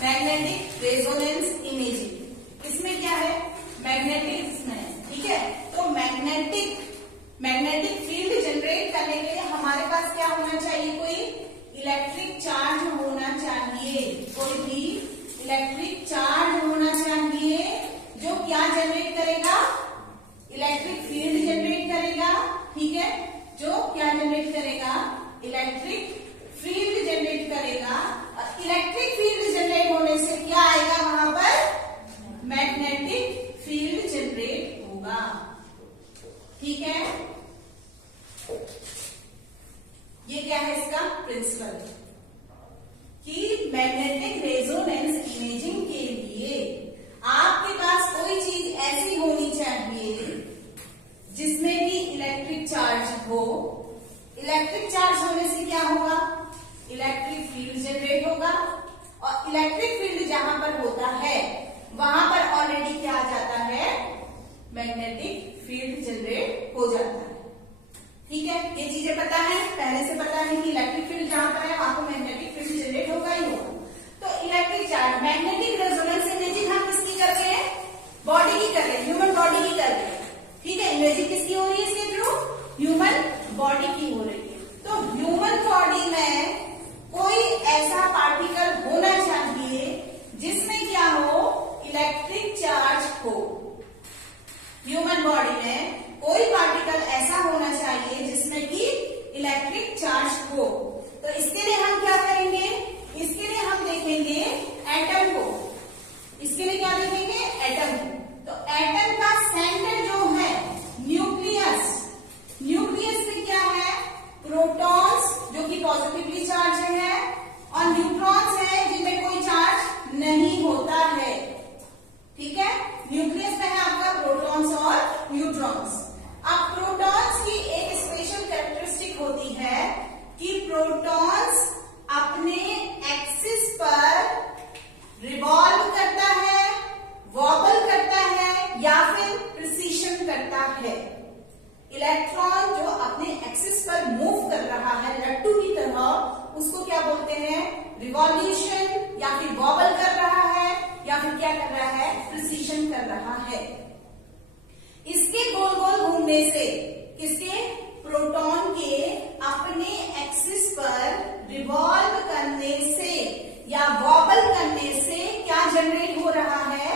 Magnetic resonance imaging. इसमें क्या है, मैग्नेटिक में, ठीक है। तो मैग्नेटिक फील्ड जनरेट करने के लिए हमारे पास क्या होना चाहिए, कोई इलेक्ट्रिक चार्ज होना चाहिए, कोई भी इलेक्ट्रिक चार्ज होना चाहिए जो क्या जनरेट करेगा, इलेक्ट्रिक फील्ड जनरेट करेगा, ठीक है। जो क्या जनरेट करेगा, इलेक्ट्रिक फील्ड जनरेट करेगा। और इलेक्ट्रिक फील्ड जनरेट होने से क्या आएगा, वहां पर मैग्नेटिक फील्ड जनरेट होगा, ठीक है। ये क्या है इसका प्रिंसिपल, कि मैग्नेटिक रेजोनेंस इमेजिंग के लिए आपके पास कोई चीज ऐसी होनी चाहिए जिसमें कि इलेक्ट्रिक चार्ज हो। इलेक्ट्रिक चार्ज होने से क्या होगा, इलेक्ट्रिक फील्ड जनरेट होगा। और इलेक्ट्रिक फील्ड जहां पर होता है वहां पर ऑलरेडी क्या आ जाता है, मैग्नेटिक फील्ड जनरेट हो जाता है, ठीक है। ये चीजें पता है, पहले से पता है कि इलेक्ट्रिक फील्ड जहां पर है वहां पर मैग्नेटिक फील्ड जनरेट होगा ही होगा। तो electric charge, magnetic resonance imaging हम किसकी कर रहे हैं, बॉडी की कर रहे हैं, ह्यूमन बॉडी की कर रहे हैं, ठीक है। इमेजिंग किसकी हो रही है इसके थ्रू, ह्यूमन बॉडी की हो रही है। तो ह्यूमन बॉडी में कोई ऐसा पार्टिकल होना चाहिए जिसमें क्या हो, इलेक्ट्रिक चार्ज हो। ह्यूमन बॉडी में कोई पार्टिकल ऐसा होना चाहिए जिसमें कि इलेक्ट्रिक चार्ज हो। तो इसके लिए हम क्या करेंगे, इसके लिए हम देखेंगे एटम को। इसके लिए क्या देखेंगे, एटम। तो एटम का सेंटर जो है न्यूक्लियस, न्यूक्लियस में क्या है, प्रोटॉन्स जो कि पॉजिटिवली चार्ज है और न्यूट्रॉन्स है जिनमें कोई चार्ज नहीं होता है, ठीक है। न्यूक्लियस में है आपका प्रोटॉन्स और न्यूट्रॉन्स। अब प्रोटॉन्स की एक स्पेशल कैरेक्टरिस्टिक होती है कि प्रोटॉन्स अपने एक्सिस पर रिवॉल्व करता है, वॉबल करता है या फिर प्रिसीशन करता है। इलेक्ट्रॉन जो अपने एक्सिस पर मूव कर रहा है लट्टू की तरह, उसको क्या बोलते हैं, रिवॉल्यूशन, या फिर वॉबल कर रहा है या फिर क्या कर रहा है, प्रिसीशन कर रहा है। इसके गोल गोल घूमने से, किसके, प्रोटॉन के अपने एक्सिस पर रिवॉल्व करने से या वॉबल करने से क्या जनरेट हो रहा है,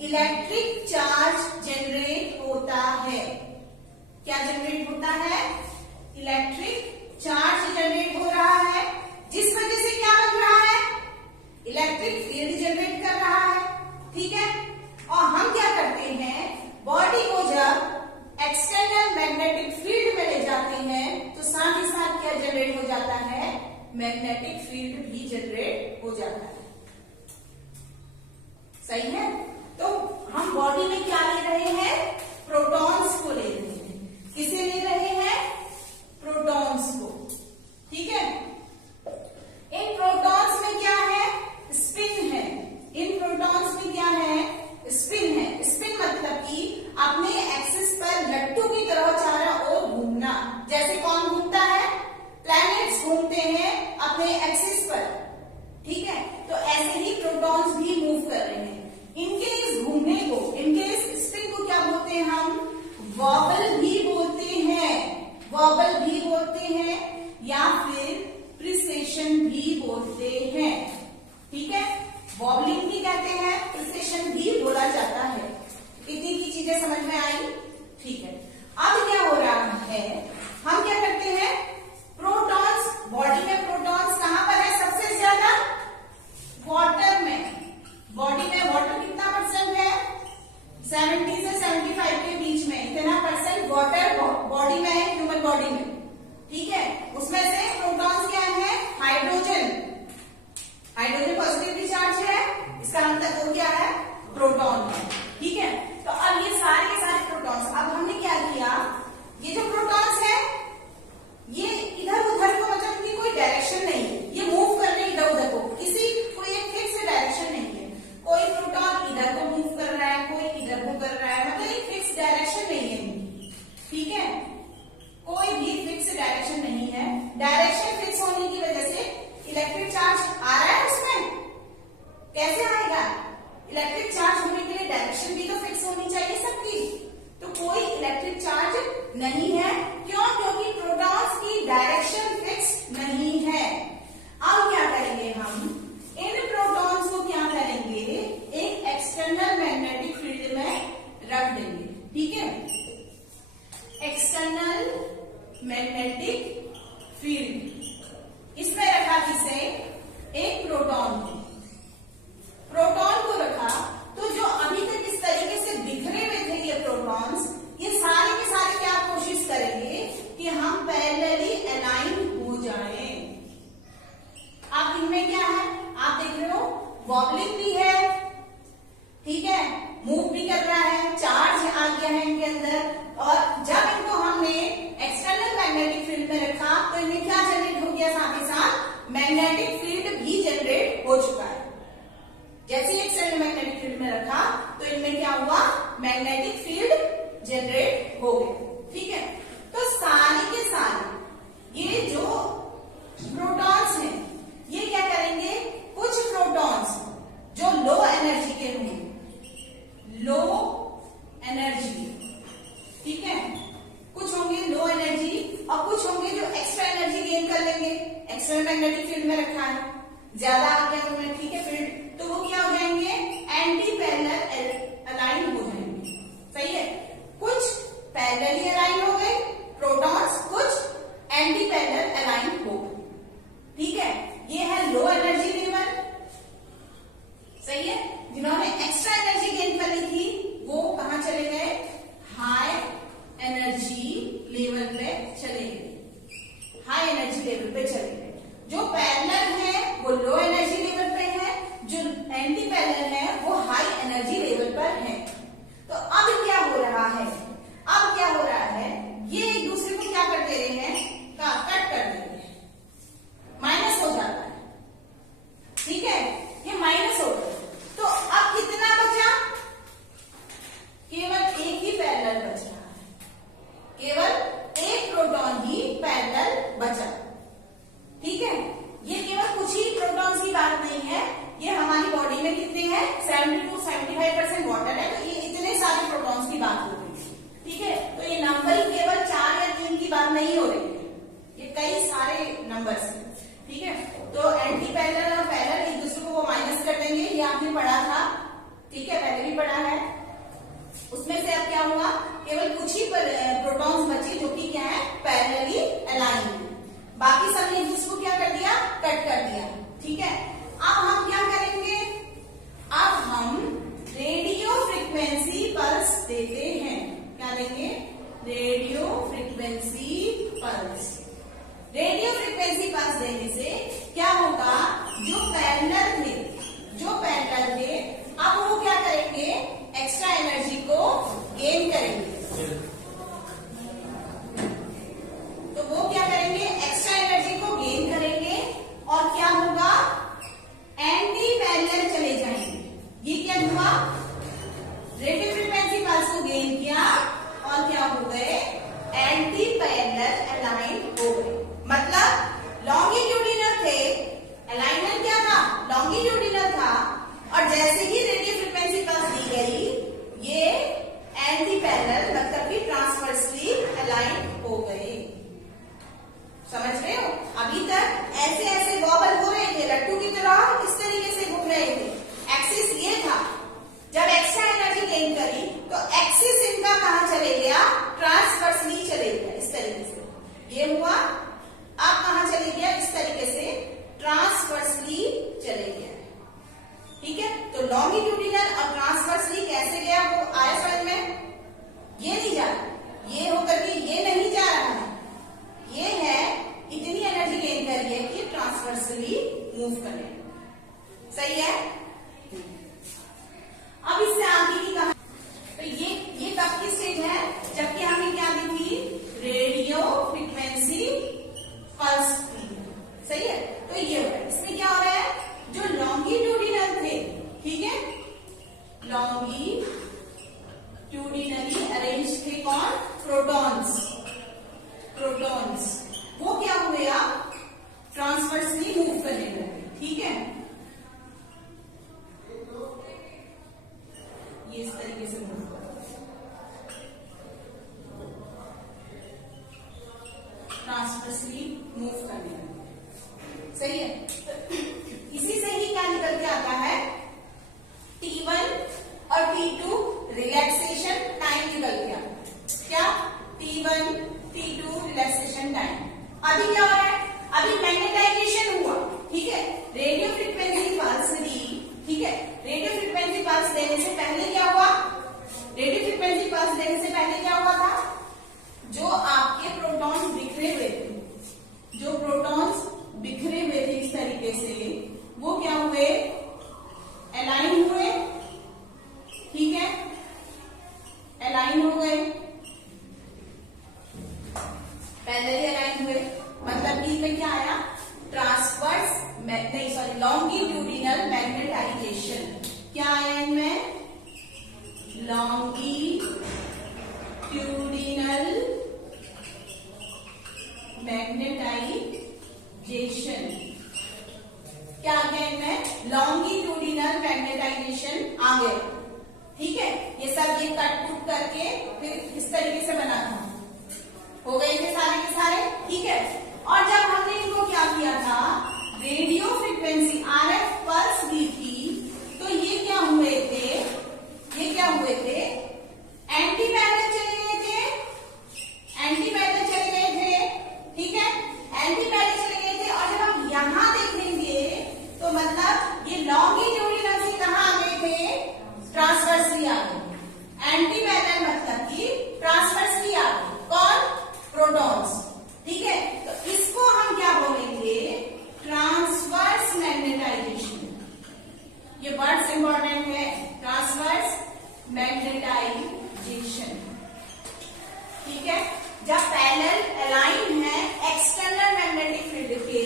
इलेक्ट्रिक चार्ज जनरेट होता है। क्या जनरेट होता है, इलेक्ट्रिक चार्ज जनरेट हो रहा है, जिस वजह से क्या बन रहा है, इलेक्ट्रिक फील्ड जनरेट कर रहा है, ठीक है। और हम क्या करते हैं, बॉडी को जब एक्सटर्नल मैग्नेटिक फील्ड में ले जाते हैं तो साथ ही साथ क्या जनरेट हो जाता है, मैग्नेटिक फील्ड भी जनरेट हो जाता है, सही है। तो हम बॉडी में क्या ले रहे हैं, प्रोटॉन्स को ले रहे हैं। किसे ले रहे हैं, प्रोटॉन्स को, ठीक है। इन प्रोटॉन्स में क्या है, स्पिन है। इन प्रोटॉन्स में क्या है, स्पिन है। स्पिन मतलब कि अपने एक्सिस पर लट्टू की तरह चारों ओर घूमना। जैसे कौन घूमता है, प्लैनेट्स घूमते हैं अपने एक्सिस पर, ठीक है। तो ऐसे ही प्रोटॉन्स भी मूव कर रहे हैं। इनके इस घूमने को, इनके इस स्पिन को क्या बोलते हैं हम, वॉबल भी बोलते हैं, वॉबल भी बोलते हैं या फिर प्रिसेशन भी बोलते हैं, ठीक है। वॉबलिंग भी कहते हैं, प्रिसेशन भी बोला जाता है। इतनी की चीजें समझ में आई, ठीक है। अब क्या हो रहा है, हम क्या करते हैं, प्रोटॉन्स, बॉडी में प्रोटॉन्स कहां पर है सबसे ज्यादा, वाटर में। बॉडी में वाटर कितना परसेंट है, 70 से 75 के बीच में इतना परसेंट वाटर बॉडी में है, ह्यूमन बॉडी में, ठीक है। उसमें से प्रोटॉन्स क्या है, हाइड्रोजन, वॉबलिंग भी है, ठीक है, मूव भी कर रहा है, चार्ज आ गया है इनके अंदर। और जब इनको हमने एक्सटर्नल मैग्नेटिक फील्ड में रखा तो इनमें क्या जनरेट हो गया, साथ ही साथ मैग्नेटिक फील्ड भी जनरेट हो चुका है। जैसे ही एक्सटर्नल मैग्नेटिक फील्ड में रखा तो इनमें क्या हुआ, मैग्नेटिक फील्ड जनरेट हो गए, ठीक है। तो सारे के सारे ये जो प्रोटॉन्स हैं ये क्या करेंगे, कुछ प्रोटॉन्स जो लो एनर्जी के होंगे, लो एनर्जी, ठीक है, कुछ होंगे लो एनर्जी और कुछ होंगे जो एक्स्ट्रा एनर्जी गेन कर लेंगे। एक्सटर्नल मैग्नेटिक फील्ड में रखा है, ज्यादा आ गया उनमें, ठीक है, फील्ड, तो वो क्या हो जाएंगे, एंटी पैरेलल अलाइन हो जाएंगे, सही है। कुछ पैरेलली अलाइन हो गए प्रोटॉन्स, कुछ एंटी पैरेलल अलाइन हो गए, ठीक है। ये है लो एनर्जी लेवल, सही है। जिन्होंने एक्स्ट्रा एनर्जी गेन कर ली थी वो कहां चले गए, हाई एनर्जी लेवल पे चले गए, हाई एनर्जी लेवल पे चले गए। जो पैरेलल है वो लो एनर्जी लेवल पे है, जो एंटी पैरेलल है वो हाई एनर्जी लेवल पर है। तो अब क्या हो रहा है, अब क्या हो रहा है, ये एक दूसरे को क्या कर दे रहे हैं, कट कर दे रहे हैं, माइनस हो जाता है, ठीक है, ये माइनस हो गया। तो अब कितना बचा, केवल एक ही पैरेलल बच रहा है, केवल एक प्रोटॉन ही पैरेलल बचा, ठीक है। ये केवल कुछ ही प्रोटॉन्स की बात नहीं है, ये हमारी बॉडी में कितने हैं, 70 to 75% वाटर है, तो ये इतने सारे प्रोटॉन्स की बात हो रही है, ठीक है। तो ये नंबरिंग केवल 4 या 3 की बात नहीं हो रही है, ये कई सारे नंबर्स हैं, ठीक है। तो एंटी पैरेलल और पैरेलल एक दूसरे को वो माइनस कर देंगे, ये आपने पढ़ा था, ठीक है, पहले भी पढ़ा है। उसमें से अब क्या हुआ, केवल कुछ ही प्रोटॉन्स बचे जो कि क्या है, पैरेलली अलाइन, बाकी सब ने एक दूसरे को क्या कर दिया, कट कर दिया, ठीक है। अब हम क्या करेंगे, अब हम रेडियो फ्रीक्वेंसी पल्स देते हैं, क्या देंगे, radio frequency pulse. Radio frequency pulse देने से क्या होगा, जो पैरेलल थे अब वो क्या करेंगे, एक्स्ट्रा एनर्जी को गेन करेंगे, तो वो क्या करेंगे, एक्स्ट्रा एनर्जी को गेन करेंगे और क्या होगा, एंटी पैरेलल चले जाएंगे। ये क्या हुआ, रेडियो फ्रीक्वेंसी पल्स को गेन किया और क्या हो गए, एंटी पैरेलल अलाइन हो गए। मतलब लॉन्गिट्यूडिनल थे, अलाइनमेंट क्या था, लॉन्गिट्यूडिनल था, और जैसे ही रेडियो फ्रीक्वेंसी पल्स दी गई ये एंटी पैरेलल मतलब कि ट्रांसवर्सली अलाइन हो गए। समझ रहे हो, अभी तक ऐसे ऐसे वॉबल हो रहे थे, लट्टू की तरह इस तरीके से घूम रहे थे, एक्सिस ये था। जब एक्स्ट्रा एनर्जी गेन करी तो एक्सिस इनका कहां चले गया, ट्रांसवर्सली चले गया, इस तरीके से ये हुआ। अब कहां चले गया, इस तरीके से ट्रांसवर्सली चले गया, ठीक है। तो लॉन्गिट्यूडिनल और ट्रांसवर्सली कैसे गया, वो आया समझ में, ये नहीं जा रहा, ये होकर के ये नहीं जा रहा है, ये है इतनी एनर्जी गेन करी है कि ट्रांसवर्सली मूव करे, सही है। अब इससे आगे की कहानी, तो ये कब की स्टेज है, जबकि हमें क्या दी थी, रेडियो फ्रीक्वेंसी पल्स, सही है। तो ये हो रहा है, इसमें क्या हो रहा है, जो लॉन्गिट्यूडिनल थे, ठीक है, लॉन्गिट्यूडिनली अरेंज थे कौन, प्रोटॉन्स, वो क्या हुए, आप ट्रांसवर्सली मूव करने लगे, ठीक है। ये इस तरीके से मूव करो, ट्रांसवर्सली मूव करने लगे, सही है। इसी से ही क्या निकल के आता है, T1 और T2 रिलैक्सेशन टाइम निकल के आता है, क्या, T1 T2 रिलैक्सेशन टाइम। अभी क्या हो रहा है, अभी मैग्नेटाइजेशन हुआ, ठीक है, रेडियो फ्रीक्वेंसी पल्स दी, ठीक है। रेडियो फ्रीक्वेंसी पल्स देने से पहले क्या हुआ, रेडियो फ्रीक्वेंसी पल्स देने से पहले क्या हुआ था, जो आपके प्रोटॉन्स बिखरे हुए थे, जो प्रोटॉन्स बिखरे हुए थे इस तरीके से, वो क्या हुए, लॉन्गिट्यूडिनल मैग्नेटाइजेशन। क्या आया इनमें? Longitudinal magnetization. क्या आ गया इनमें? लॉन्गिट्यूडिनल मैग्नेटाइजेशन आ गया। ठीक है, ये सब ये कट कुट करके फिर इस तरीके से बना था। हो गए थे सारे के सारे। ठीक है, और जब हमने इनको क्या किया था, रेडियो फ्रीक्वेंसी RF पल्स दी थी, तो ये क्या हुए थे, एंटी पैरेलल चले गए थे। ठीक है, एंटी पैरेलल चले गए थे। और जब हम यहां देखेंगे तो मतलब ये लॉन्गिट्यूडिनल से कहां आ गए थे? ट्रांसवर्सली आ गए। एंटी पैरेलल मतलब कि ट्रांसवर्सली आ गए। कौन? प्रोटॉन्स। ठीक है, तो इसको हम क्या बोलेंगे? Transverse magnetization. ये वर्ड्स इंपॉर्टेंट है, ट्रांसवर्स मैग्नेटाइजेशन। ठीक है, जब पैरेलल अलाइन है एक्सटर्नल मैग्नेटिक फील्ड के,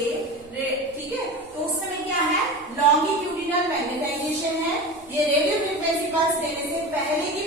ठीक है, तो उस समय क्या है? लॉन्गिट्यूडिनल मैग्नेटाइजेशन है। ये रेडियो फ्रीक्वेंसी पल्स देने से पहले की